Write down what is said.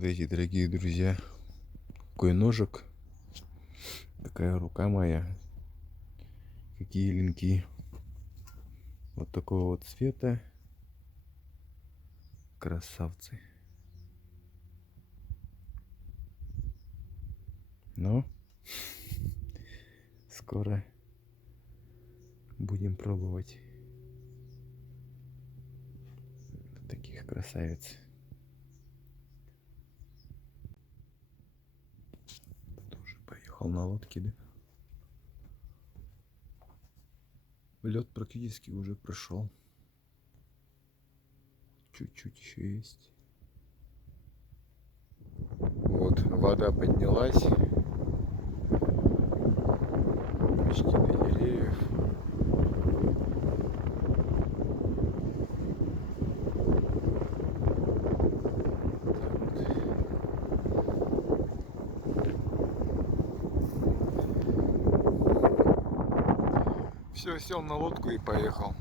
Смотрите, дорогие друзья, какой ножик, какая рука моя, какие линки. Вот такого вот цвета. Красавцы. Но скоро будем пробовать таких красавиц. Тоже поехал на лодке, да? Лед практически уже прошел. Чуть-чуть еще есть. Вот, вода поднялась. Почти до деревьев. Все, сел на лодку и поехал.